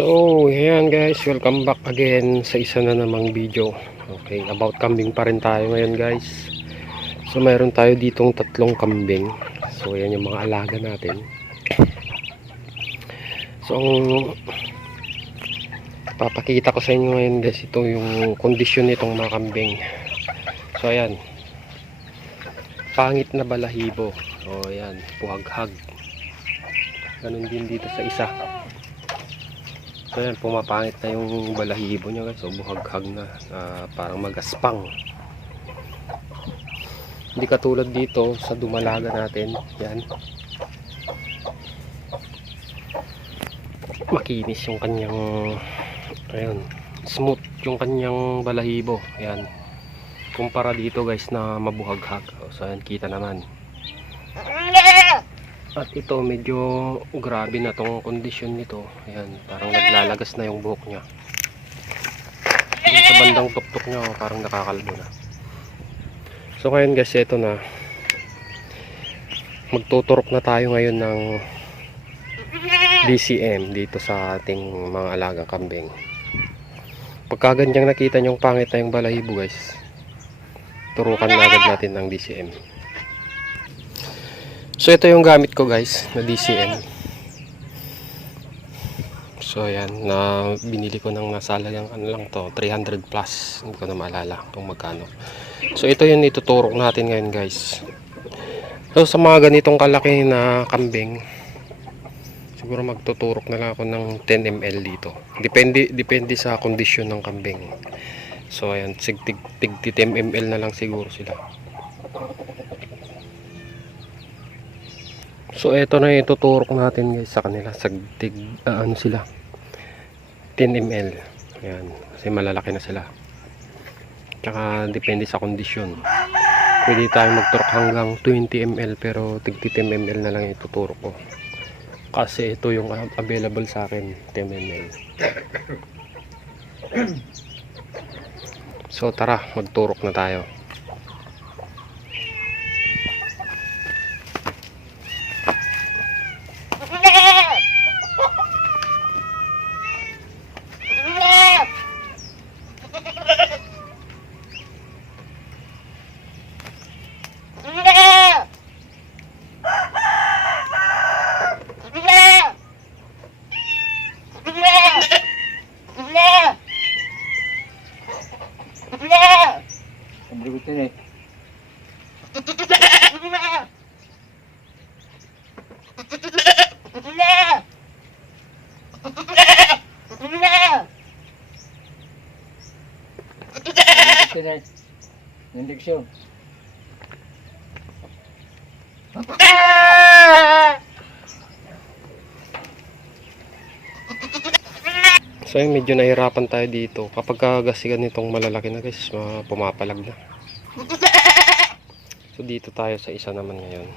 So, ayan guys, welcome back again sa isa na namang video. Okay, about kambing pa rin tayo ngayon guys. So, mayroon tayo ditong 3 kambing. So, ayan yung mga alaga natin. So, papakita ko sa inyo ngayon guys, ito yung kondisyon nitong mga kambing. So, ayan. Pangit na balahibo. O, ayan, puhaghag. Ganun din dito sa isa. So yan, pumapangit na yung balahibo niya guys. So buhaghag na, parang magaspang. Hindi katulad dito sa dumalaga natin. Yan, makinis yung kanyang, ayun, smooth yung kanyang balahibo. Yan, kumpara dito guys na mabuhaghag. So yan, kita naman. At ito medyo grabe na tong kondisyon nito. Ayan, parang naglalagas na yung buhok niya. Yung sa bandang tuktok niya parang nakakalbo na. So ngayon guys, ito na. Magtuturok na tayo ngayon ng DCM dito sa ating mga alagang kambing. Pagka ganyang nakita nyong pangit na yung balahibo guys, turukan na agad natin ng DCM. So ito yung gamit ko guys na DCM. So ayan, na binili ko ng nasalagang ano lang to, 300 plus. Hindi ko na maalala kung magkano. So ito yung ituturok natin ngayon guys. So sa mga ganitong kalaki na kambing, siguro magtuturok na lang ako ng 10 ml dito. Depende sa kondisyon ng kambing. So ayan, tig 10 ml na lang siguro sila. So ito na ituturok natin guys sa kanila. Sagtig ano sila, 10 ml. Ayan, kasi malalaki na sila. Tsaka depende sa kondisyon. Pwede tayong magturok hanggang 20 ml, pero tig 10 ml na lang ituturok ko. Kasi ito yung available sa akin, 10 ml. So tara, magturok na tayo. Indiksyon. So yun, medyo nahirapan tayo dito kapag kagasigan nitong malalaki na guys, pumapalag na. So dito tayo sa isa naman ngayon.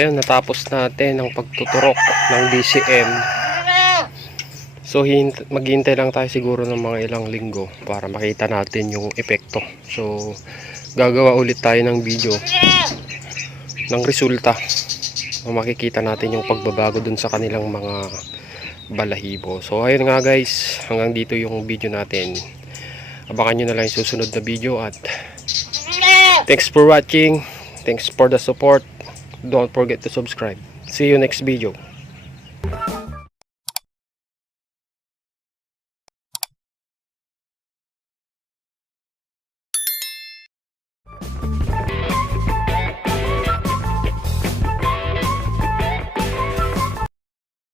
Ayun, natapos natin ang pagtuturok ng DCM. So maghihintay lang tayo siguro ng mga ilang linggo para makita natin yung epekto. So gagawa ulit tayo ng video ng resulta. So, makikita natin yung pagbabago dun sa kanilang mga balahibo. So ayun nga guys, hanggang dito yung video natin. Abangan nyo na lang yung susunod na video at thanks for watching. Thanks for the support. Don't forget to subscribe. See you next video.